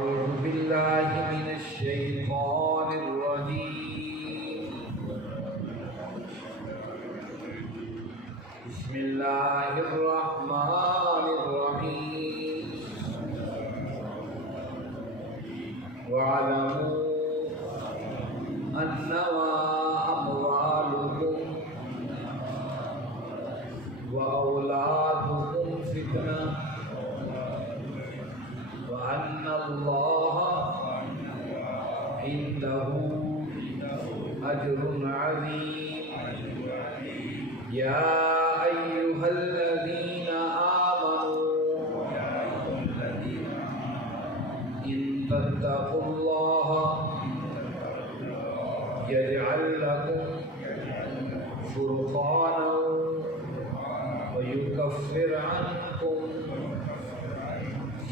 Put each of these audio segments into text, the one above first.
أعوذ بالله من الشيطان الرجيم. بسم الله الرحمن الرحيم. واعلموا أنما أموالكم وأولادكم فتنة وأن الله عنده أجر عظيم. يا أيها الذين آمنوا إن تتقوا الله يجعل لكم فرقانا ويكفر عنكم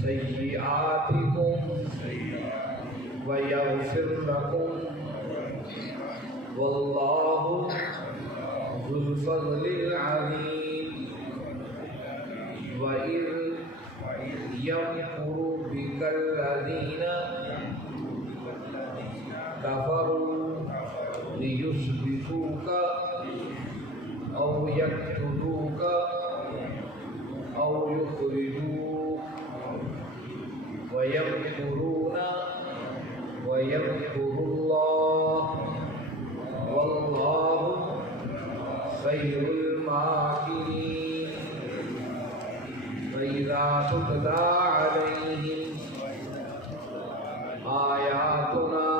سيئاتكم ويغفر لكم والله ذو الفضل العظيم. وإذ يمكر بك الذين كفروا ليثبتوك أو يقتلوك أو يخرجوك ويمكرون ويمكر الله والله خير الماكرين. فإذا تتلى عليهم آياتنا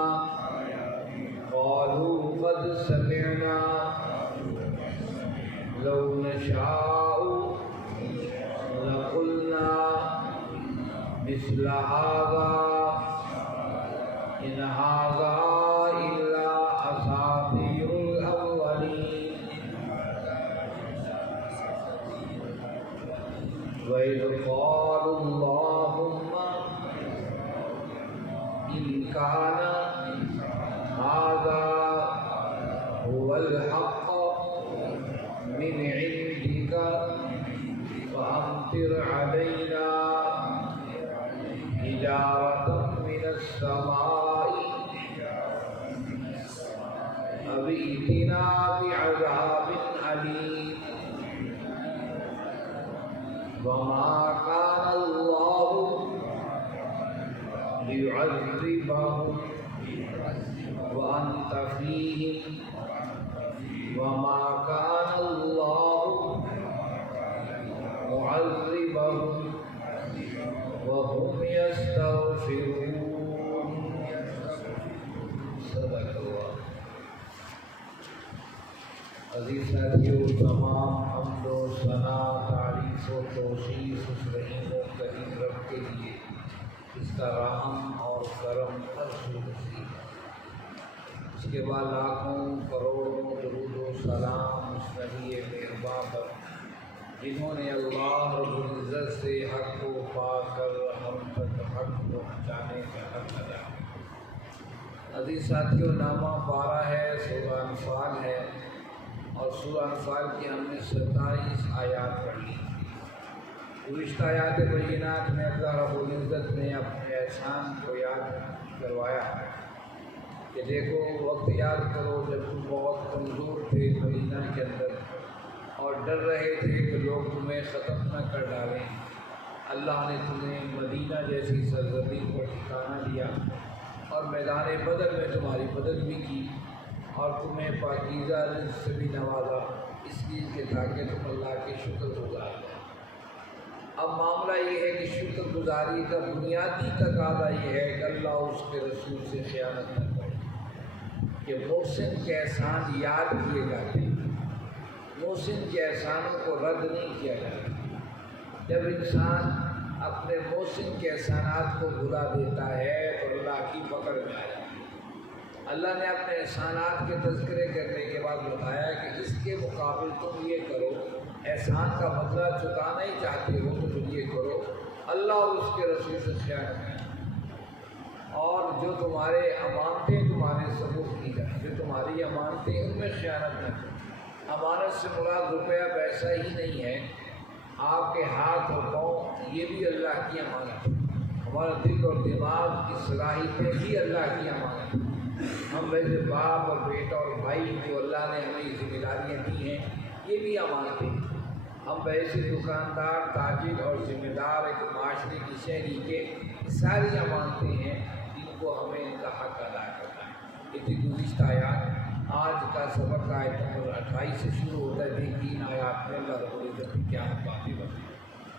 قالوا قد سمعنا لو نشاء لقلنا مثل هذا إن هذا إلا أساطير الأولين. وإذ قالوا اللهم إن كان هذا هو الحق من عندك فأمطر علينا حجارة من السماء أو ائتنا بعذاب أليم. وما كان الله ليعذبهم وأنت فيهم وما كان الله معذبهم وهم يستغفرون. صدق اللہ. عزیز ساتھیو، تمام حمد و ثنا، تعریف و توصیف اس رحیم و کریم رب کے لیے جس کا رحم اور کرم ہر سو ہے. اس کے بعد لاکھوں کروڑوں درود و سلام اس نبی مہربان پر جنہوں نے اللہ رب العزت سے حق کو پا کر ہم تک حق پہنچانے کا حق ادا. عزیز ساتھیوں، نامہ پارہ ہے، سورہ انفال ہے، اور سورہ انفال کی ہم نے 27 آیات پڑھ لی. گزشتہ آیات بینات میں اللہ رب العزت نے اپنے احسان کو یاد کروایا کہ دیکھو وقت یاد کرو جب تم بہت کمزور تھے مدینہ کے اندر اور ڈر رہے تھے کہ لوگ تمہیں ختم نہ کر ڈالیں. اللہ نے تمہیں مدینہ جیسی سرزمین پر ٹھکانہ دیا اور میدان بدر میں تمہاری مدد بھی کی اور تمہیں پاکیزہ رزق سے بھی نوازا، اس لیے کہ تاکہ تم اللہ کے شکر گزار ہو. اب معاملہ یہ ہے کہ شکر گزاری کا بنیادی تقاضا یہ ہے کہ اللہ اس کے رسول سے خیانت نہ کرے، کہ محسن کے احسان یاد کیے جاتے ہیں، محسن کے احسانوں کو رد نہیں کیا جاتا. جب انسان اپنے محسن کے احسانات کو بھلا دیتا ہے تو اللہ کی پکڑ میں آ جاتا ہے. اللہ نے اپنے احسانات کے تذکرے کرنے کے بعد بتایا کہ اس کے مقابل تم یہ کرو، احسان کا بدلہ چکانا ہی چاہتے ہو تو تم یہ کرو، اللہ اور اس کے رسول سے خیانت کریں، اور جو تمہارے امانتیں تمہارے ثبوت کی جائیں، جو تمہاری امانتیں ان میں خیانت نہ کریں. امانت سے مراد روپیہ پیسہ ہی نہیں ہے، آپ کے ہاتھ اور پاؤں یہ بھی اللہ کی امانت ہے، ہمارا دل اور دماغ کی صلاحیتیں بھی اللہ کی امانت ہیں۔ ہم ویسے باپ اور بیٹا اور بھائی جو اللہ نے ہمیں ذمہ داریاں دی ہیں یہ بھی امانتیں ہیں۔ ہم ویسے دکاندار، تاجر اور ذمہ دار ایک معاشرے کی شہری کے ساری امانتیں ہیں جن کو ہمیں ان کا حق ادا کرنا ہے۔ یہ تھی گزشتہ آیات۔ آج کا سبق آیت نمبر 28 سے شروع ہوتا ہے۔ 3 آیات میں اللہ رب العزت کی کیا باتیں بتائیں۔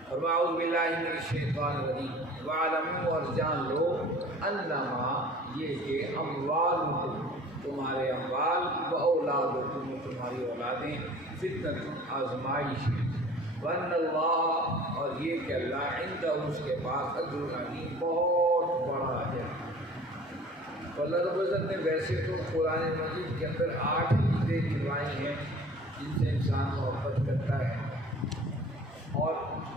اور اعوذ باللہ من الشیطان الرجیم وَاعْلَمُوا، اور جان لو، انما یہ کہ اموالکم تمہارے اموال و اولادکم تمہاری اولادیں فتنۃ آزمائش ہے، وَأَنَّ اللَّهَ اور یہ کہ اللہ عندہ اس کے پاس اجر عظیم بہت بڑا ہے۔ تو اللہ رب العزت نے ویسے تو قرآن مجید کے اندر 8 چیزیں گنوائی ہیں جن سے انسان محبت کرتا ہے، اور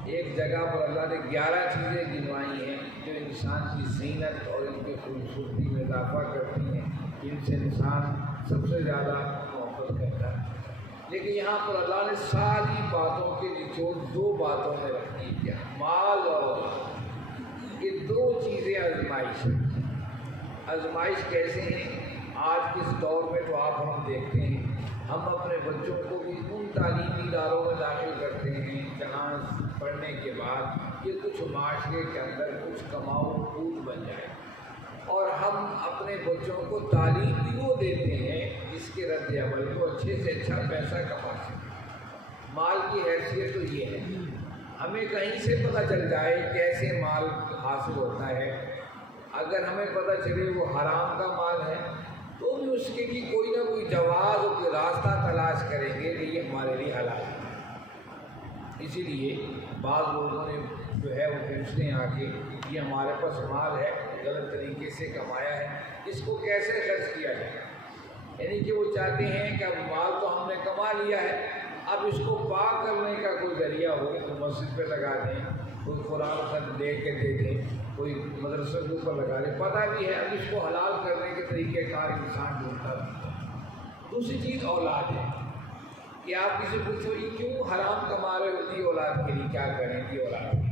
ایک جگہ پر اللہ نے 11 چیزیں گنوائی ہیں جو انسان کی زینت اور ان کی خوبصورتی میں اضافہ کرتی ہیں، جن سے انسان سب سے زیادہ محبت کرتا ہے۔ لیکن یہاں پر اللہ نے ساری باتوں کے نچوڑ 2 باتوں میں رکھ دی کیا مال اور اولاد۔ یہ 2 چیزیں آزمائش ہیں۔ آزمائش کیسے ہیں؟ آج کس دور میں تو آپ ہم دیکھتے ہیں ہم اپنے بچوں کو بھی ان تعلیمی اداروں میں داخل کرتے ہیں جہاں پڑھنے کے بعد یہ کچھ معاشرے کے اندر کچھ کماؤ خود بن جائے، اور ہم اپنے بچوں کو تعلیم بھی وہ دیتے ہیں جس کے رد عمل کو اچھے سے اچھا پیسہ کما سکیں۔ مال کی حیثیت تو یہ ہے، ہمیں کہیں سے پتہ چل جائے کیسے مال حاصل ہوتا ہے۔ اگر ہمیں پتہ چلے وہ حرام کا مال ہے تو بھی اس کے لیے کوئی نہ کوئی جواز اور کوئی راستہ تلاش کریں گے کہ یہ ہمارے لیے حلال ہے۔ اسی لیے بعض لوگوں نے جو ہے وہ پوچھتے ہیں آ کے یہ ہمارے پاس مال ہے، غلط طریقے سے کمایا ہے، اس کو کیسے خرچ کیا جائے؟ یعنی کہ وہ چاہتے ہیں کہ اب مال تو ہم نے کما لیا ہے، اب اس کو پاک کرنے کا کوئی ذریعہ ہو تو مسجد پہ لگا دیں، کوئی قرآن خط دے کے دے دیں، کوئی مدرسے کے اوپر لگا دیں۔ پتہ بھی ہے اب اس کو حلال کرنے کے طریقہ کار انسان ڈھونڈتا ہے۔ دوسری چیز اولاد ہے کہ آپ کسی پوچھو یہ کیوں حرام کما رہے ہوتی ہے اولاد کے لیے، کیا کریں گی اولاد؟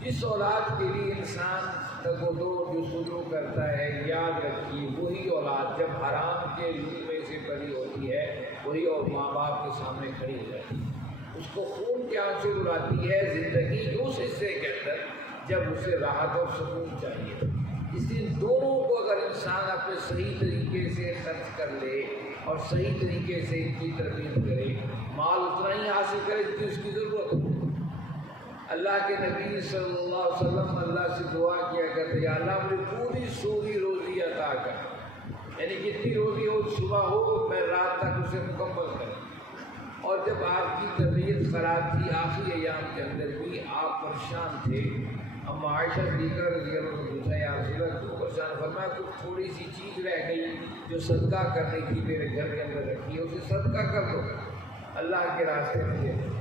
جس اولاد کے لیے انسان تگ و دو جستجو کرتا ہے، یاد رکھیے وہی اولاد جب حرام کے لقمے سے بڑی ہوتی ہے وہی اور ماں باپ کے سامنے کھڑی ہو جاتی ہے، اس کو خون کے آنسو رلاتی ہے زندگی اس حصے کے اندر جب اسے راحت اور سکون چاہیے۔ اس لیے دونوں کو اگر انسان اپنے صحیح طریقے سے خرچ کر لے اور صحیح طریقے سے ان کی تربیت کرے، مال اتنا ہی حاصل کرے جتنی اس کی ضرورت ہو۔ اللہ کے نبی صلی اللہ علیہ وسلم اللہ سے دعا کیا کرتے یا اللہ مجھے پوری سوری روزی عطا کر، یعنی جتنی روزی ہو صبح ہو میں رات تک اسے مکمل کروں۔ اور جب آپ کی طبیعت خراب تھی آخری ایام کے اندر بھی آپ پریشان تھے، اب عائشہ صدیقہ رضی اللہ عنہ پوچھا یا رسول اللہ کیوں پریشان؟ فرمایا کچھ تھوڑی سی چیز رہ گئی جو صدقہ کرنے کی میرے گھر کے اندر رکھی ہے، اسے صدقہ کر دو، اللہ کے راستے میں دے دو۔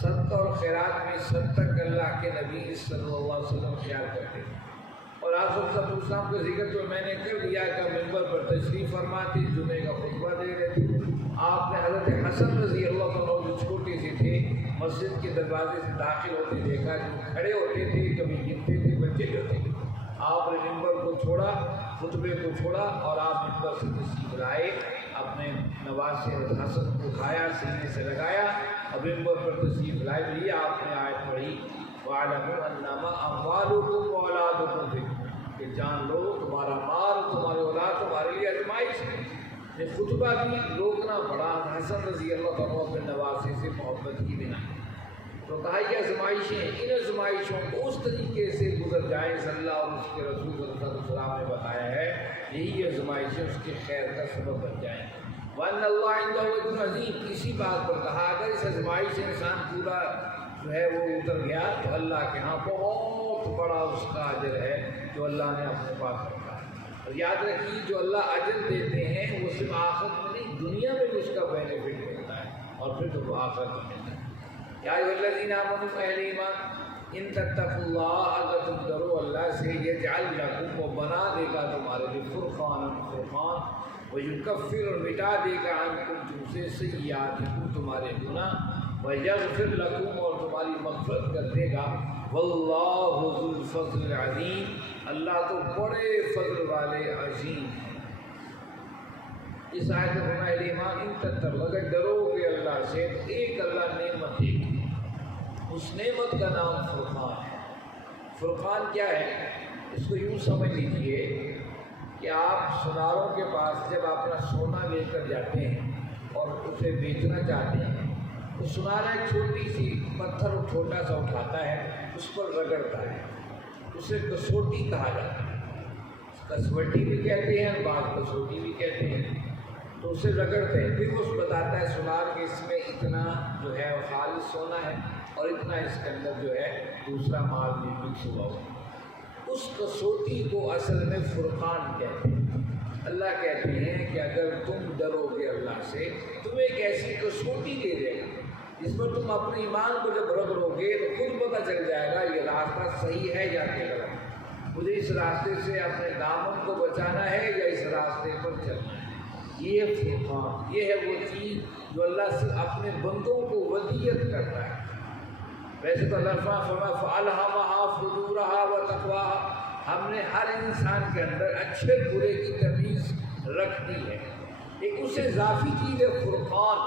صدقہ اور خیرات میں صدقہ اللہ کے نبی صلی اللہ علیہ وسلم خیال کرتے ہیں۔ اور آپ صلی اللہ علیہ وسلم کا ذکر تو میں نے کر دیا کہ منبر پر تشریف فرماتے جمعے کا خطبہ دے رہے تھے، آپ نے حضرت حسن رضی اللہ عنہ جو چھوٹے سے تھے مسجد کے دروازے سے داخل ہوتے دیکھا، جو کھڑے ہوتے تھے کبھی گرتے تھے بچے جو تھے، آپ نے منبر کو چھوڑا، خطبے کو چھوڑا اور آپ منبر سے تشریف لائے، اپنے نواسے حسن کو اٹھایا، سینے سے لگایا اور منبر پر تشریف لائے۔ بھی آپ نے آیت پڑھی وَاعْلَمُوا أَنَّمَا أَمْوَالُكُمْ وَأَوْلَادُكُمْ فِتْنَةٌ، کہ جان لو تمہارا مال تمہاری اولاد تمہارے لیے آزمائش ہے۔ یہ خطبہ بھی روکنا پڑا حسن رضی اللہ عنہ اپنے نواسے سے محبت کی بنا، تو کہا یہ آزمائشیں، ان آزمائشوں کو اس طریقے سے گزر جائیں صلی اللہ اور اس کے رسول صلی اللہ علیہ وسلم نے بتایا ہے، یہی آزمائشیں اس کے خیر کا سبب بن جائیں۔ وَأَنَّ اللَّهَ عِندَهُ أَجْرٌ عَظِيمٌ، اسی بات پر کہا اگر اس آزمائش سے انسان پورا جو ہے وہ اتر گیا تو اللہ کے ہاں بہت بڑا اس کا اجر ہے جو اللہ نے اپنے پاس رکھا ہے۔ اور یاد رکھیے جو اللہ اجر دیتے ہیں وہ صرف آخرت میں نہیں دنیا میں بھی اس کا بینیفٹ ملتا ہے اور پھر تو آخرت میں ملتا ہے۔ یا ایھا الذین آمنوا اہل ایمان ان تتقوا اللہ، اگر تم ڈرو اللہ سے یجعل لکم، وہ بنا دے گا تمہارے لیے فرقان فرقان، ویکفر اور مٹا دے گا عنکم تم سے سیئاتکم تمہارے گناہ، وَيَغْفِرْ لَكُمْ اور تمہاری مغفرت کر دے گا. وَاللَّهُ ذُو الْفَضْلِ الْعَظِيمِ اللہ تو بڑے فضل والے عظیم. اس آیت میں فرمایا ایمان ان تتقوا اگر ڈرو گے اللہ سے تو ایک اللہ نعمت دے گی. اس نعمت کا نام فرقان ہے. فرقان کیا ہے؟ اس کو یوں سمجھ لیجیے کہ آپ سوناروں کے پاس جب اپنا سونا لے کر جاتے ہیں اور اسے بیچنا چاہتے ہیں تو سونارا ایک چھوٹی سی پتھر چھوٹا سا اٹھاتا ہے, اس پر رگڑتا ہے, اسے کسوٹی کہا جاتا ہے. کسوٹی بھی کہتے ہیں, بعض کسوٹی بھی کہتے ہیں. تو اسے رگڑتے ہیں, پھر وہ بتاتا ہے سونار کہ اس میں اتنا جو ہے وہ خالص سونا ہے اور اتنا اس کے اندر جو ہے دوسرا مال بھی مکس ہوا ہوا. اس کسوٹی کو اصل میں فرقان کہتے ہیں. اللہ کہتے ہیں کہ اگر تم ڈرو گے اللہ سے تمہیں ایک ایسی کسوٹی دے دے گا جس پر تم اپنے ایمان کو جب رگڑو گے تو خود پتہ چل جائے گا یہ راستہ صحیح ہے یا کہ غلط. مجھے اس راستے سے اپنے دامن کو بچانا ہے یا اس راستے پر چلنا ہے. یہ فرقان, یہ ہے وہ چیز جو اللہ سے اپنے بندوں کو ودیت کرتا ہے. ویسے تو اللہ فرمایا فَأَلْهَمَهَا فُجُورَهَا وَتَقْوَاهَا, ہم نے ہر انسان کے اندر اچھے برے کی تمیز رکھ دی ہے. ایک اس سے اضافی چیز ہے فرقان.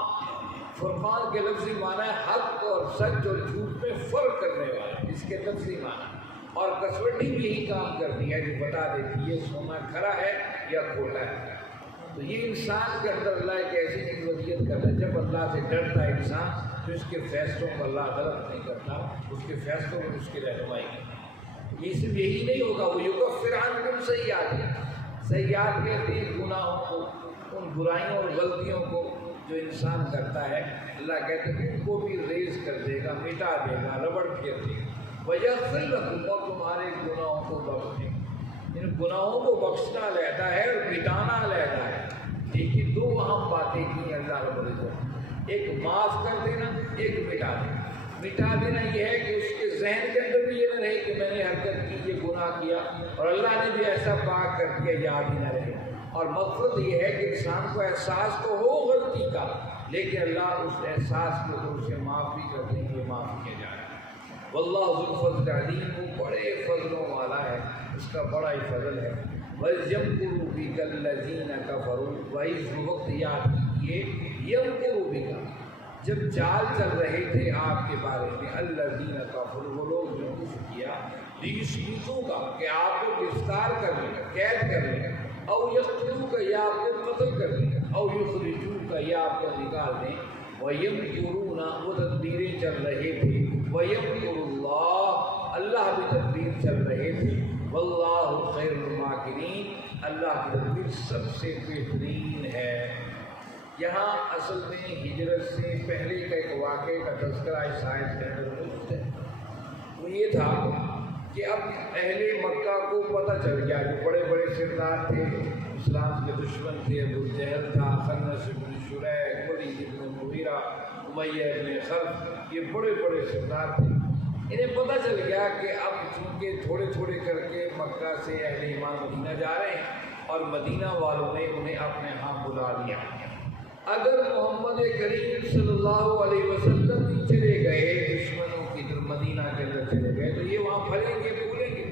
فرقان کے لفظی معنی ہے حق اور سچ اور جھوٹ میں فرق کرنے والا, اس کے لفظی معنی. اور کسوٹی بھی یہی کام کرتی ہے جو بتا دیتی ہے سونا کھرا ہے یا کھوٹا ہے. تو یہ انسان کے اندر اللہ ایک ایسی چیز وصیت کرتا ہے جب اللہ سے ڈرتا ہے انسان تو اس کے فیصلوں کو اللہ غلط نہیں کرتا, اس کے فیصلوں میں اس کی رہنمائی کرتا. یہ صرف یہی نہیں ہوگا, وہ یکفر عنکم سیئات, سیئات کہتے ہیں گناہوں کو, ان برائیوں اور غلطیوں کو جو انسان کرتا ہے. اللہ کہتے ہیں ان کو بھی ریز کر دے گا, مٹا دے گا, ربڑ پھیر دے گا. وَيَغْفِرْ لَكُمْ اور تمہارے گناہوں کو بخش دے گا. ان گناہوں کو بخشنا علیحدہ ہے اور مٹانا علیحدہ ہے. دیکھیے دو اہم باتیں کی اللہ رب العزت, ایک معاف کر دینا, ایک مٹا دینا. مٹا دینا یہ ہے کہ اس کے ذہن کے اندر بھی یہ نہ رہے کہ میں نے حرکت کی, یہ گناہ کیا اور اللہ نے بھی ایسا پاک کر دیا, یاد ہی نہ رہے. اور مقصد یہ ہے کہ انسان کو احساس تو ہو غلطی کا, لیکن اللہ اس احساس کو تو اسے معاف بھی کر دیں گے, معاف کیا جائے. واللہ ذو الفضل العظیم, وہ بڑے فضلوں والا ہے, اس کا بڑا ہی فضل ہے. وَيَمْكُرُوا بِكَ الَّذِينَ كَفَرُوا, وَإِذْ وقت یاد کیجیے يَمْكُرُوا بِكَ جب چال چل رہے تھے آپ کے بارے میں, الَّذِينَ كَفَرُوا وہ لوگ جو کفر کیا, لِيُثْبِتُوكَ کہ آپ کو گرفتار کر لیں گے, قید کر لیں گے, او يَقْتُلُوكَ یا آپ کو قتل کر لیں گے, او يُخْرِجُوكَ یا آپ کو نکال دیں. وَيَمْكُرُونَ وہ تدبیریں چل رہے تھے, وَيَمْكُرُ اللَّهُ اللہ بھی تدبیر چل رہے تھے. واللہ خیر الماکرین اللہ کی تدبیر سب سے بہترین ہے. یہاں اصل میں ہجرت سے پہلے کا ایک واقعے کا تذکرہ اس آیت کے اندر موجود ہے. وہ یہ تھا کہ اب اہل مکہ کو پتہ چل گیا, جو بڑے بڑے سردار تھے, اسلام کے دشمن تھے, ابو جہل تھا, خنس بن شریح, ولید بن مغیرہ, امیہ بن خلف, یہ بڑے بڑے سردار تھے. انہیں پتہ چل گیا کہ اب چونکہ تھوڑے تھوڑے کر کے مکہ سے اہل ایمان مدینہ جا رہے ہیں اور مدینہ والوں نے انہیں اپنے ہاں بلا لیا. اگر محمد کریم صلی اللہ علیہ وسلم بھی چلے گئے دشمنوں کی طرف, مدینہ کے اندر چلے گئے, تو یہ وہاں پھلیں گے پھولیں گے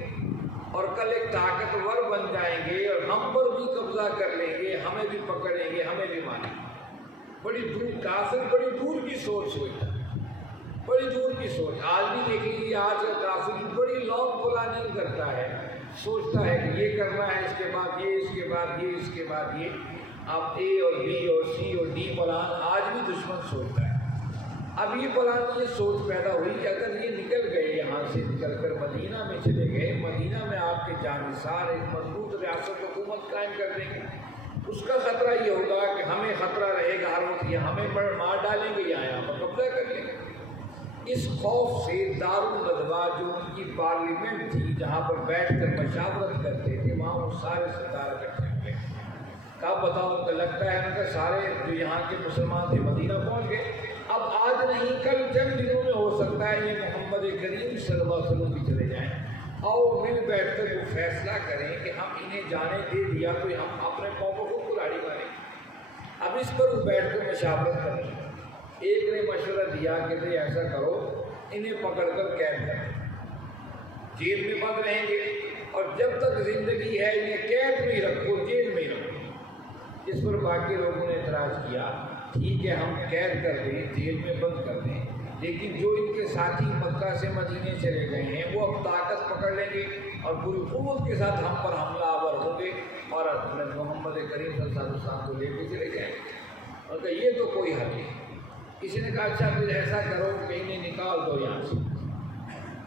اور کل ایک طاقتور بن جائیں گے اور ہم پر بھی قبضہ کر لیں گے, ہمیں بھی پکڑیں گے, ہمیں بھی ماریں گے. بڑی دور کافر بڑی دور کی سوچ سوچتا ہے, بڑی دور کی سوچ. آج بھی دیکھ لیجیے, آج کا کافر بڑی لانگ پلاننگ کرتا ہے, سوچتا ہے کہ یہ کرنا ہے, اس کے بعد یہ, اس کے بعد یہ, اس کے بعد یہ. اب اے اور بی اور سی اور ڈی پلان آج بھی دشمن سوچتا ہے. اب یہ پلان, یہ سوچ پیدا ہوئی کہ اگر یہ نکل گئے یہاں سے, نکل کر مدینہ میں چلے گئے, مدینہ میں آپ کے جانثار ایک مضبوط ریاست حکومت قائم کر دیں گے, اس کا خطرہ یہ ہوگا کہ ہمیں خطرہ رہے گا ہر وقت, یہ ہمیں مار ڈالیں گے یا یہاں پر قبضہ کر لیں گے. اس خوف سے دارالندوا جو ان کی پارلیمنٹ تھی, جہاں پر بیٹھ کر مشاورت کرتے تھے, وہاں وہ سارے سردار اکٹھے ہوئے. کب بتاؤ, ان کا لگتا ہے ان کا سارے جو یہاں کے مسلمان تھے مدینہ پہنچ گئے. اب آج نہیں کل چند دنوں میں ہو سکتا ہے یہ محمد کریم صلی اللہ علیہ وسلم بھی چلے جائیں, اور مل بیٹھ کر وہ فیصلہ کریں کہ ہم انہیں جانے دے دیا تو ہم اپنے قوموں کو کلاڑی ماریں. اب اس پر وہ بیٹھ کر مشاورت کریں. ایک نے مشورہ دیا کہ بھئی ایسا کرو، انہیں پکڑ کر قید کر دو، جیل میں بند رہیں گے اور جب تک زندگی ہے انہیں قید میں ہی رکھو، جیل میں ہی رکھو۔ اس پر باقی لوگوں نے اعتراض کیا، ٹھیک ہے ہم قید کر دیں، جیل میں بند کر دیں، لیکن جو ان کے ساتھی مکہ سے مدینے چلے گئے ہیں وہ اب طاقت پکڑ لیں گے اور پوری قوت کے ساتھ ہم پر حملہ آور ہوں گے اور محمد کریم صلی اللہ علیہ وسلم کو لے کے چلے جائیں گے۔ اور کہ یہ تو کوئی حل نہیں۔ کسی نے کہا اچھا پھر ایسا کرو کہ انہیں نکال دو یہاں سے۔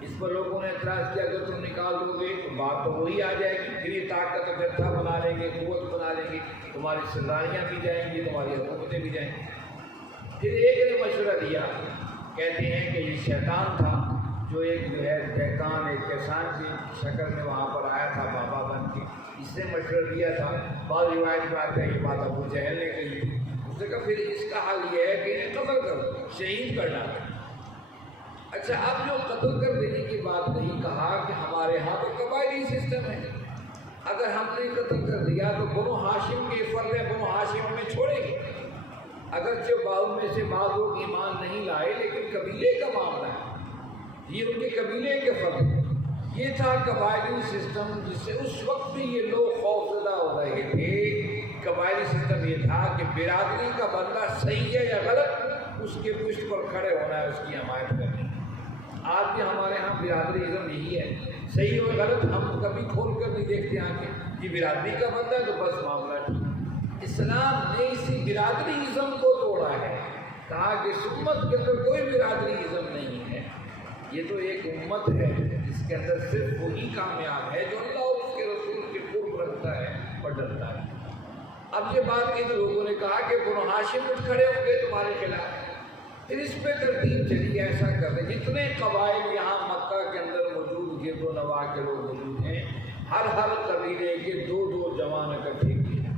اس پر لوگوں نے اعتراض کیا اگر تم نکال دو گے تو بات تو وہی آ جائے گی، پھر یہ طاقت جتھا بنا لیں گے، قوت بنا لیں گے، تمہاری سرداریاں بھی جائیں گی، تمہاری حکومتیں بھی جائیں گی۔ پھر ایک نے مشورہ دیا، کہتے ہیں کہ یہ شیطان تھا جو ایک جو ہے دہقان، ایک کسان کی شکل میں وہاں پر آیا تھا بابا بن کے، اس نے مشورہ دیا تھا۔ بعض روایت میں آتا ہے یہ بات ابو جہل نے کہی تھی۔ اس نے کہا پھر اس کا حل یہ ہے کہ انہیں قتل کرو، شہید کر ڈالو۔ اچھا اب جو قتل کر دینے کی بات نہیں، کہا کہ ہمارے ہاں تو قبائلی سسٹم ہے، اگر ہم نے قتل کر دیا تو بنو ہاشم کے فرد بنو ہاشم ہمیں چھوڑیں گے۔ اگرچہ باؤ میں سے بعض لوگ ایمان نہیں لائے لیکن قبیلے کا معاملہ ہے، یہ ان کے قبیلے کے فرد ہے۔ یہ تھا قبائلی سسٹم جس سے اس وقت بھی یہ لوگ خوفزدہ ہو رہے تھے۔ قبائلی سسٹم یہ تھا کہ برادری کا بندہ صحیح ہے یا غلط، اس کے پشت پر کھڑے ہونا ہے، اس کی حمایت کرنی ہے۔ آج بھی ہمارے ہاں برادری ازم یہی ہے، صحیح اور غلط ہم کبھی کھول کر نہیں دیکھتے آنکھیں، یہ برادری کا بندہ ہے تو بس معاملہ ٹھیک۔ اسلام نے اسی برادری ازم کو توڑا ہے، کہا کہ اس امت کے اندر کوئی برادری ازم نہیں ہے، یہ تو ایک امت ہے جس کے اندر صرف وہی کامیاب ہے جو اللہ اور اس کے رسول کے قرب رکھتا ہے اور ڈرتا ہے۔ اب یہ بات کی تو لوگوں نے کہا کہ بنو ہاشم اٹھ کھڑے ہوں گے تمہارے خلاف۔ پھر اس پہ ترتیب چلی ایسا کر رہے جتنے قبائل یہاں مکہ کے اندر موجود گرد و نواح کے لوگ موجود ہیں، ہر قبیلے کے دو جوان اکٹھے کیے،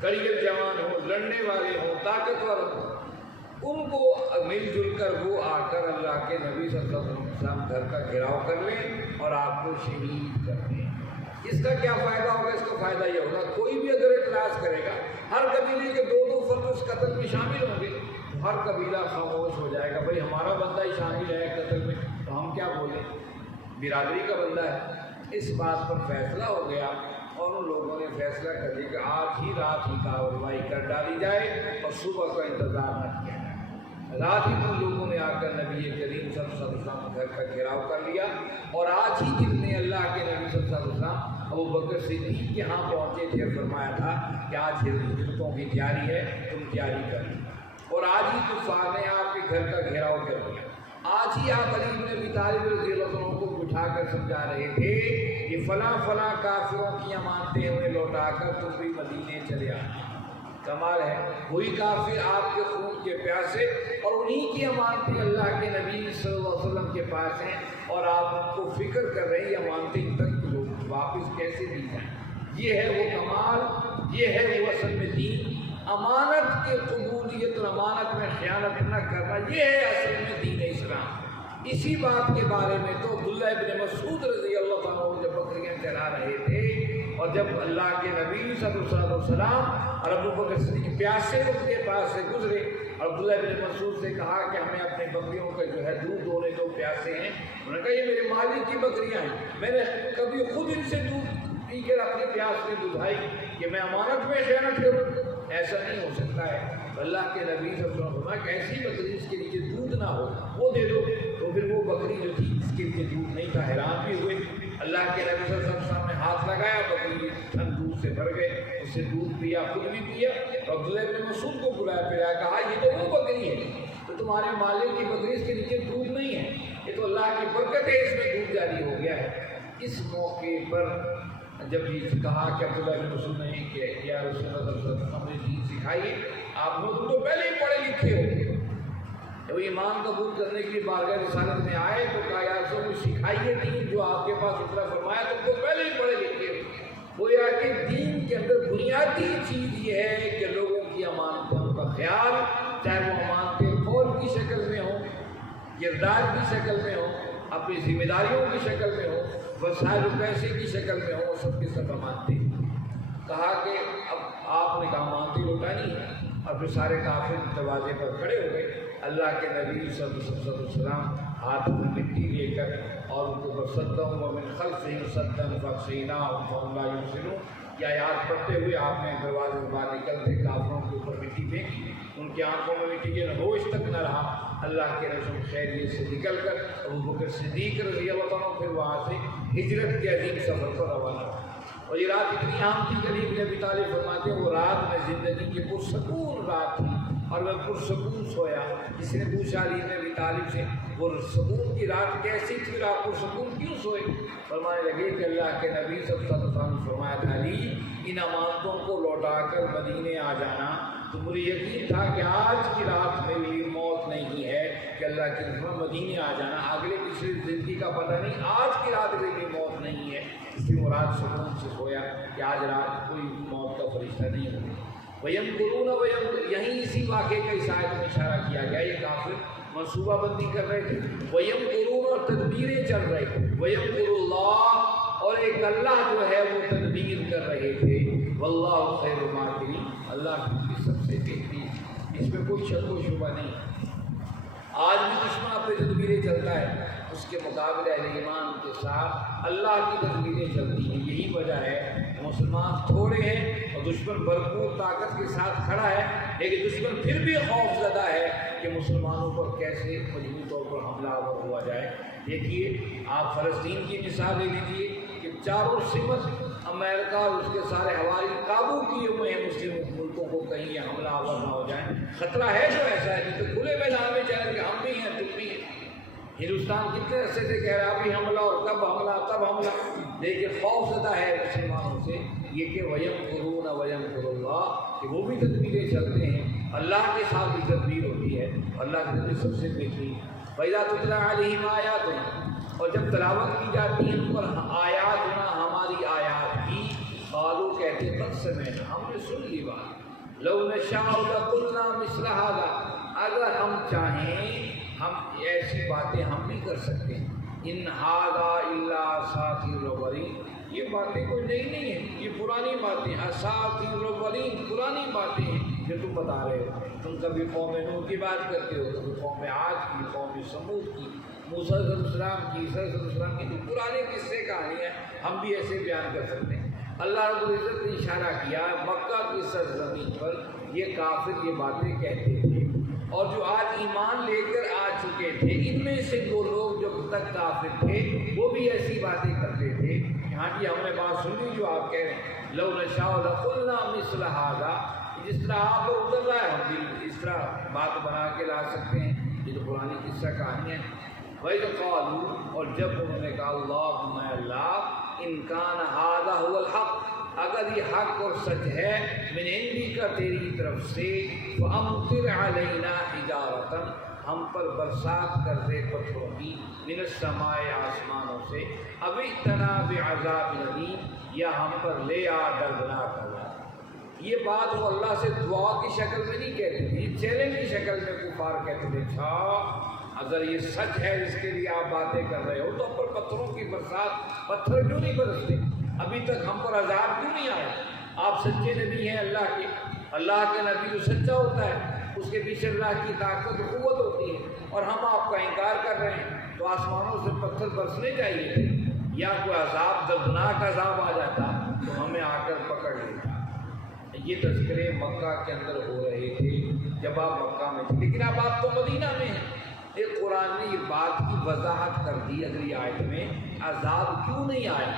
کریل جوان ہوں، لڑنے والے ہوں، طاقتور ہوں، ان کو مل جل کر وہ آ کر اللہ کے نبی صلی اللہ علیہ وسلم گھر کا گھیراؤ کر لیں اور آپ کو شہید کر دیں۔ اس کا کیا فائدہ ہوگا؟ اس کا فائدہ یہ ہوگا کوئی بھی اگر اعتراض کرے گا، ہر قبیلے کے دو فرد اس قتل میں شامل ہوں گے، ہر قبیلہ خاموش ہو جائے گا، بھائی ہمارا بندہ ہی شامل ہے قتل میں تو ہم کیا بولیں، برادری کا بندہ ہے۔ اس بات پر فیصلہ ہو گیا اور ان لوگوں نے فیصلہ کر دیا کہ آج ہی رات ہی کارروائی کر ڈالی جائے اور صبح کا انتظار نہ کیا جائے۔ رات ہی ان لوگوں نے آ کر نبی کریم صلی اللہ علیہ وسلم گھر کا گھیراؤ کر لیا اور آج ہی جن نے اللہ کے نبی صلی اللہ علیہ وسلم ابو بکر صدیق کے ہاں پہنچے تھے، فرمایا تھا کہ آج ہجرتوں کی تیاری ہے، تم تیاری کر لیں، اور آج ہی کفار نے آپ کے گھر کا گھیراؤ کر دیا۔ آج ہی آپ علی بن ابی طالب رضی اللہ عنہ کو بٹھا کر سمجھا رہے تھے کہ فلاں فلاں کافروں کی امانتیں انہیں لوٹا کر تم بھی مدینے چلے آئے۔ کمال ہے، وہی کافر آپ کے خون کے پیاسے اور انہی کی امانتیں اللہ کے نبی صلی اللہ علیہ وسلم کے پاس ہیں اور آپ ان کو فکر کر رہے ہیں یہ امانتیں تک واپس کیسے دی جائیں۔ یہ ہے وہ کمال، یہ ہے وہ اصل میں دین، امانت کے قبولیت اور امانت میں خیانت نہ کرنا، یہ ہے اصل میں دین اسلام۔ اسی بات کے بارے میں تو عبداللہ ابن مسعود رضی اللہ عنہ جب بکریاں چلا رہے تھے اور جب اللہ کے نبی صلی اللہ علیہ وسلم اور ابو بکر صدیق پیاسے اس کے پاس سے گزرے اور عبداللہ ابن مسعود سے کہا کہ ہمیں اپنے بکریوں کا جو ہے دودھ دونے دو پیاسے ہیں، انہوں نے کہا یہ میرے مالک کی بکریاں ہیں، میں نے کبھی خود ان سے دودھ پی کر اپنے پیاس میں دودھائی کہ میں امانت میں خیانت کروں، ایسا نہیں ہو سکتا ہے۔ اللہ کے نبی صلی اللہ علیہ وسلم کہ ایسی بکری جس کے نیچے دودھ نہ ہو وہ دے دو، تو پھر وہ بکری جو تھی جس کے نیچے دودھ نہیں تھا حیران بھی ہوئے۔ اللہ کے نبی صلی اللہ علیہ وسلم نے ہاتھ لگایا، بکری ٹھن دودھ سے بھر گئے، اس سے دودھ پیا، خود بھی پیا، اور عبداللہ ابن مسعود کو بلایا پھرایا، کہا یہ تو وہ بکری ہے تو تمہارے مالک کی بکری، اس کے نیچے دودھ نہیں ہے، یہ تو اللہ کی برکت ہے، اس میں دودھ جاری ہو گیا ہے۔ اس موقع پر جب یہ کہا کہ عبداللہ بن مسعود نے کہ یا رسول اللہ صلی اللہ علیہ وسلم ہمیں دین سکھائیے، آپ لوگ تو پہلے ہی پڑھے لکھے ہو، جب ایمان قبول کرنے کے لیے بارگاہ رسالت میں آئے تو کہا یا رسول اللہ سکھائیے دین جو آپ کے پاس اتنا فرمایا، تم تو پہلے ہی پڑھے لکھے ہو۔ گویا کہ دین کے اندر بنیادی چیز یہ ہے کہ لوگوں کی امانتوں کا خیال، چاہے وہ امانتیں قول کی شکل میں ہوں، کردار کی شکل میں ہوں، اپنی ذمہ داریوں کی شکل میں ہوں، وسائل و پیسے کی شکل میں ہوں، سب کے سب امانتیں۔ کہا کہ اب آپ نے کہا امانتیں لوٹانی ہے، اور پھر سارے کافر دروازے پر کھڑے ہو گئے اللہ کے نبی صلی اللہ علیہ وسلم ہاتھ میں مٹی لے کر اور ان کو بصدم و من خلفہم صدًا فاغشیناہم فہم لا یبصرون یہ آیات پڑھتے ہوئے آپ نے دروازے سے باہر نکلتے کافروں کے اوپر مٹی پھینکی، ان کی آنکھوں میں مٹی کے ہوش تک نہ رہا۔ اللہ کے رسول خیریت سے نکل کر ابوبکر صدیق رضی اللہ عنہ پھر وہاں سے ہجرت کے عظیم سفر پر روانہ ہوا۔ اور یہ رات اتنی اہم تھی، علی بن ابی طالب فرماتے ہیں وہ رات میں زندگی کی پرسکون رات تھی اور میں پرسکون سویا۔ کسی نے پوچھا علی بن ابی طالب سے وہ سکون کی رات کیسی تھی اور آپ پرسکون کیوں سوئے؟ فرمانے لگے کہ اللہ کے نبی صلی اللہ علیہ وسلم نے فرمایا تھا علی ان امانتوں کو لوٹا کر مدینے آ جانا، تو مجھے یقین تھا کہ آج کی رات میرے لیے موت نہیں ہے کہ اللہ کے نبی مدینے آ جانا، اگلے پچھلے زندگی کا پتہ نہیں، آج کی رات میرے لیے موت نہیں ہے، اس لیے وہ رات سکون سے سویا کہ آج رات کوئی موت کا فرشتہ نہیں ہوگا۔ وَيَمْكُرُونَ وَيَمْكُرُ یہیں اسی واقعے کا اس آیت میں اشارہ کیا گیا، یہ کافر منصوبہ بندی کر رہے تھے، وَيَمْكُرُونَ اور تدبیریں چل رہے تھے، وَيَمْكُرُ اللَّهُ اور ایک اللہ جو ہے وہ تدبیر کر رہے تھے، وَاللَّهُ خَيْرُ الْمَاكِرِينَ اللہ کی سب سے بہترین، اس میں کوئی شک و شبہ نہیں۔ آج بھی دشمن اپنے تدبیریں چلتا ہے، اس کے مقابلے اہل ایمان کے ساتھ اللہ کی تدبیریں چلتی ہیں، یہی وجہ ہے مسلمان تھوڑے ہیں اور دشمن بھرپور طاقت کے ساتھ کھڑا ہے، لیکن دشمن پھر بھی خوف زدہ ہے کہ مسلمانوں پر کیسے مجموعی طور پر حملہ آور ہوا جائے۔ دیکھیے آپ فلسطین کی مثال لے لیجیے کہ چاروں سمت امریکہ اور اس کے سارے حوالی قابو کیے ہوئے ہیں مسلم ملکوں کو کہیں یہ حملہ آور نہ ہو جائے، خطرہ ہے جو ایسا ہے تو کھلے میدان میں چاہے کہ ہم بھی ہیں تم بھی ہیں۔ ہندوستان کتنے عرصے سے کہہ رہا ہے ابھی حملہ اور کب حملہ تب حملہ، لیکن خوف زدہ ہے مسلمانوں سے یہ کہ وَيَمْكُرُونَ وَيَمْكُرُ اللَّهُ کہ وہ بھی تدبیریں چلتے ہیں، اللہ کے ساتھ بھی تدبیر ہوتی ہے، اللہ کی تدبیر سب سے بہترین۔ وَإِذَا تُتْلَىٰ عَلَيْهِمْ آيَاتُنَا اور جب تلاوت کی جاتی ہے ان پر آیاتنا ہماری آیات کی، قالوا کہتے ہیں قد سمعنا ہم نے سن لی بات، لو نشاء لقلنا مثل هذا اگر ہم چاہیں ہم ایسی باتیں ہم بھی کر سکتے ہیں، ان ھذا الا اساطیر الاولین یہ باتیں کوئی نئی نہیں ہیں، یہ پرانی باتیں، اساطیر الاولین پرانی باتیں ہیں جو تم بتا رہے ہو۔ تم کبھی قوم نوح کی بات کرتے ہو، کبھی قوم عاد کی، قوم سمود کی، موسیٰ علیہ السلام کی، عیسیٰ علیہ السلام کی، جو پرانے قصے کہانیاں ہم بھی ایسے بیان کر سکتے ہیں۔ اللہ رب العزت نے اشارہ کیا مکہ کی سرزمین پر یہ کافر یہ باتیں کہتے تھے، اور جو آج ایمان لے کر آ چکے تھے ان میں سے دو لوگ جو اب تک کافر تھے وہ بھی ایسی باتیں کرتے تھے۔ ہاں جی ہم نے بات سنی جو آپ کہہ رہے ہیں لو نشاء لقلنا مثل ھذا، جس طرح آپ پر اتر رہا ہے ہم بھی اس طرح بات بنا کے لا سکتے ہیں، یہ تو پرانی قصہ کہانی ہے۔ وَإِذْ قَالُوا اور جب انہوں نے کہا اللہم اللہ ان کان ھذا ھو الحق اگر یہ حق اور سچ ہے من عندک کا تیری طرف سے، فَأَمْطِرْ عَلَيْنَا حِجَارَةً ہم پر برسات کر دے پتھروں کی، من السماء آسمانوں سے، اَوْ ائْتِنَا بِعَذَابٍ أَلِيمٍ یا ہم پر لے آ دردناک عذاب۔ یہ بات وہ اللہ سے دعا کی شکل میں نہیں کہتے تھے، یہ چیلنج کی شکل میں کفار کہتے تھے اچھا اگر یہ سچ ہے جس کے لیے آپ باتیں کر رہے ہو تو ہم پر پتھروں کی برسات، پتھر کیوں نہیں برستے، ابھی تک ہم پر عذاب کیوں نہیں آیا؟ آپ سچے نبی ہیں اللہ کے، اللہ کے نبی جو سچا ہوتا ہے اس کے پیچھے اللہ کی طاقت و قوت ہوتی ہے، اور ہم آپ کا انکار کر رہے ہیں تو آسمانوں سے پتھر برسنے چاہیے تھے، یا کوئی عذاب دردناک عذاب آ جاتا تو ہمیں آ کر پکڑ لیتا۔ یہ تذکرے مکہ کے اندر ہو رہے تھے جب آپ مکہ میں تھے، لیکن اب آپ تو مدینہ میں ہیں۔ ایک قرآن نے یہ بات کی وضاحت کر دی اگلی آیت میں، عذاب کیوں نہیں آیا؟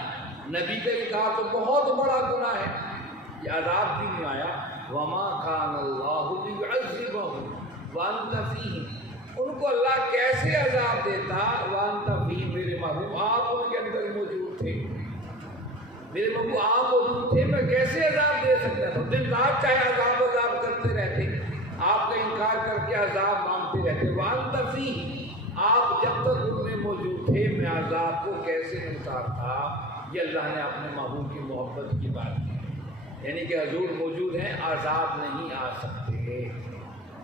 نبی کا انکار تو بہت بڑا گناہ ہے، یہ عذاب کیوں نہیں آیا؟ وَمَا كَانَ اللَّهُ لِيُعَذِّبَهُمْ وَأَنْتَ فِيهِمْ ان کو اللہ کیسے عذاب دیتا؟ وَأَنْتَ فِيهِمْ میرے محبوب آپ ان کے اندر موجود تھے، میرے محبوب آپ موجود تھے، میں کیسے عذاب دے سکتا تھا؟ دن رات چاہے عذاب کرتے رہتے، آپ کا انکار کر کے عذاب مانگتے رہتے۔ وَأَنْتَ فِيهِمْ آپ جب تک ان میں موجود تھے میں عذاب کو کیسے نہیں اتارتا؟ یہ اللہ نے اپنے محبوب کی محبت کی بات کی، یعنی کہ حضور موجود ہیں عذاب نہیں آ سکتے۔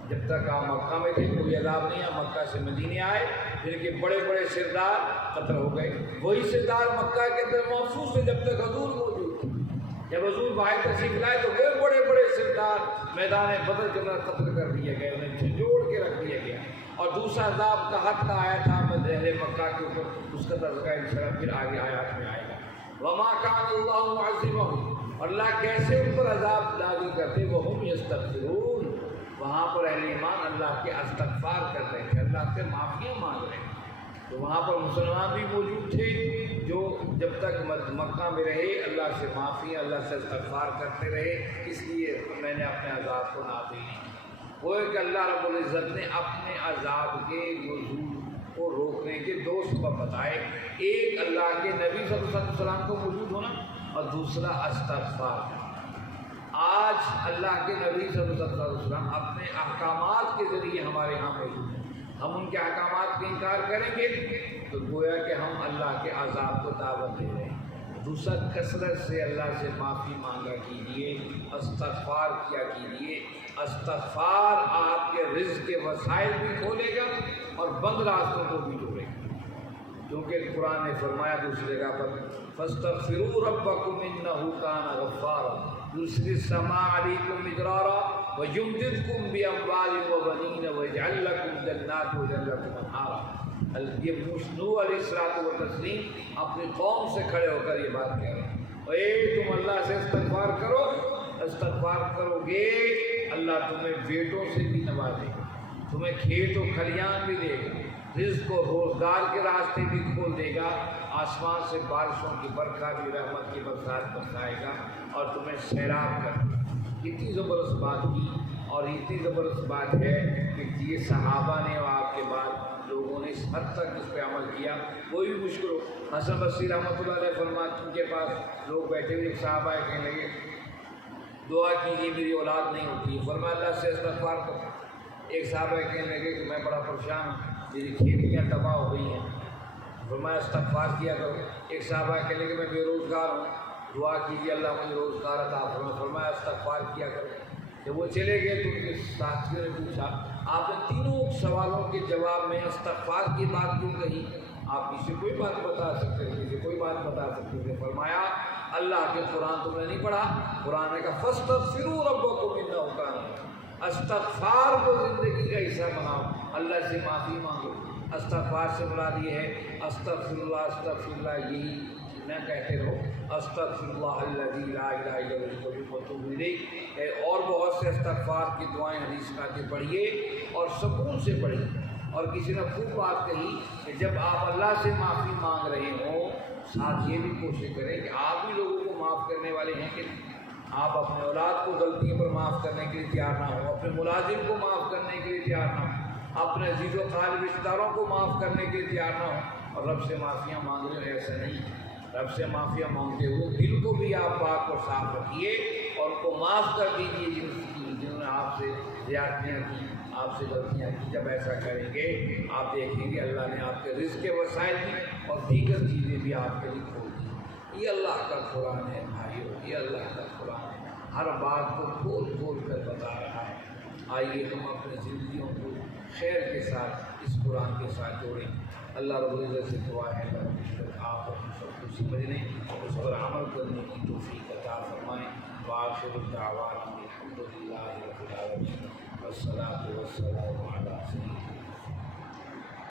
جب تک آپ مکہ میں تھے کوئی عذاب نہیں، آپ مکہ سے مدینے آئے پھر کہ بڑے بڑے سردار قتل ہو گئے، وہی سردار مکہ کے اندر محفوظ تھے جب تک حضور موجود تھے۔ جب حضور باہر تشریف لائے تو وہ بڑے بڑے سردار میدان بدر کے اندر قتل کر دیا گیا، انہیں جھنجھوڑ کے رکھ دیا گیا۔ اور دوسرا عذاب کا حق کا آیا تھا اہل مکہ کے اوپر، اس کا تذکرہ انشاءاللہ پھر آگے آیات میں آئے گا۔ وما کان اللہ معذبہم، اللہ کیسے ان پر عذاب نازل کرتے، وہم یستغفرون، وہاں پر اہل ایمان اللہ کے استغفار کر رہے تھے، اللہ سے معافیاں مانگ رہے تھے۔ تو وہاں پر مسلمان بھی موجود تھے جو جب تک مکہ میں رہے اللہ سے معافی، اللہ سے استغفار کرتے رہے، اس لیے میں نے اپنے عذاب کو نازل نہیں کیا۔ وہ ہے کہ اللہ رب العزت نے اپنے عذاب کے نزول کو روکنے کے دو سبب بتائے، ایک اللہ کے نبی صلی اللہ علیہ وسلم کو موجود ہونا اور دوسرا استغفار۔ آج اللہ کے نبی صلی اللہ علیہ وسلم اپنے احکامات کے ذریعے ہمارے یہاں موجود ہیں، ہم ان کے احکامات کا انکار کریں گے تو گویا کہ ہم اللہ کے عذاب کو دعوت دے رہے ہیں۔ دوسرا، کثرت سے اللہ سے معافی مانگا کیجیے، استغفار کیا کیجیے۔ استغفار آپ کے رزق کے وسائل بھی کھولے گا اور بند راستوں کو بھی جوڑے گا، کیونکہ قرآن نے فرمایا دوسری جگہ پر فاستغفروا ربکم انہ کان غفارا یرسل السماء علیکم مدرارا وَيُمْدِدْكُمْ بِأَمْوَالٍ وَبَنِينَ وَيَجْعَلْ لَكُمْ جَنَّاتٍ وَيَجْعَلْ لَكُمْ أَنْهَارًا۔ یہ نوح علیہ الصلوۃ والتسلیم اپنی قوم سے کھڑے ہو کر یہ بات کہہ رہے ہیں، اے تم اللہ سے استغفار کرو، استغفار کرو گے اللہ تمہیں بیٹوں سے بھی نوازے گا، تمہیں کھیت و کھلیان بھی دے گا، رزق و روزگار کے راستے بھی کھول دے گا، آسمان سے بارشوں کی برکھا بھی، رحمت کی برسات برسائے گا اور تمہیں سیراب کر دے گا۔ اتنی زبردست بات کی اور اتنی زبردست بات ہے کہ یہ صحابہ نے اور آپ کے بعد لوگوں نے اس حد تک اس پہ عمل کیا۔ کوئی بھی مشکل ہو، حسن بصری رحمۃ اللہ علیہ فرماتے ان کے پاس لوگ بیٹھے ہوئے، ایک صحابہ کہنے لگے دعا کیجیے میری اولاد نہیں ہوتی ہے، فرمایا اللہ سے استغفار کرو۔ ایک صحابہ کہنے لگے کہ میں بڑا پریشان ہوں، میری کھیتیاں تباہ ہو گئی ہیں، فرمایا استغفار کیا کرو۔ ایک صحابہ کہنے لگے میں بے روزگار ہوں، دعا کیجیے اللہ مجھے روزگار عطا فرمائے، فرمایا استغفار کیا کرو۔ جب وہ چلے گئے تو ان کے ساتھیوں نے پوچھا آپ نے تینوں سوالوں کے جواب میں استغفار کی بات کیوں کہی؟ آپ کسی کوئی بات بتا سکتے تھے، کسی کوئی بات بتا سکتے تھے۔ فرمایا اللہ کے قرآن تم نے نہیں پڑھا، قرآن نے کہا فاستغفروا ربکم انہ کان غفارا، استغفار کو زندگی کا حصہ بناؤ، اللہ سے معافی مانگو۔ استغفار سے مراد یہ ہے استغفر اللہ، یہی نہ کہتے رہو استغفر اللہ الذی لا الہ الا هو واتوب الیہ، اور بہت سے استغفار کی دعائیں حدیث میں آتی پڑھیے اور سکون سے پڑھیے۔ اور کسی نے خوب بات کہی کہ جب آپ اللہ سے معافی مانگ رہے ہوں ساتھ یہ بھی کوشش کریں کہ آپ بھی لوگوں کو معاف کرنے والے ہیں کہ آپ اپنے اولاد کو غلطیوں پر معاف کرنے کے لیے تیار نہ ہوں، اپنے ملازم کو معاف کرنے کے لیے تیار نہ ہوں، اپنے عزیز و قریب رشتہ داروں کو معاف کرنے کے لیے تیار نہ ہوں اور رب سے معافیاں مانگ رہے ہیں۔ ایسا نہیں، رب سے معافیاں مانگتے ہوئے دل کو بھی آپ پاک اور صاف رکھیے اور ان کو معاف کر دیجیے جنہوں نے آپ سے زیادتیاں کی، آپ سے غلطیاں کی۔ جب ایسا کریں گے آپ دیکھیں گے اللہ نے آپ کے رزق کے وسائل بھی اور دیگر چیزیں بھی آپ کے لیے کھول دی۔ یہ اللہ کا قرآن ہے بھائیو، یہ اللہ کا قرآن ہے، ہر بات کو کھول کھول کر بتا رہا ہے۔ آئیے ہم اپنی زندگیوں کو خیر کے ساتھ اس قرآن کے ساتھ جوڑیں۔ اللہ رب العزت سے دعا ہے آپ ہم سب کو سمجھنے اور اس پر عمل کرنے کی توفیق عطا فرمائیں۔ وآخر الدعوانا الحمد للہ رب العالمین والصلاۃ والسلام علی سیدنا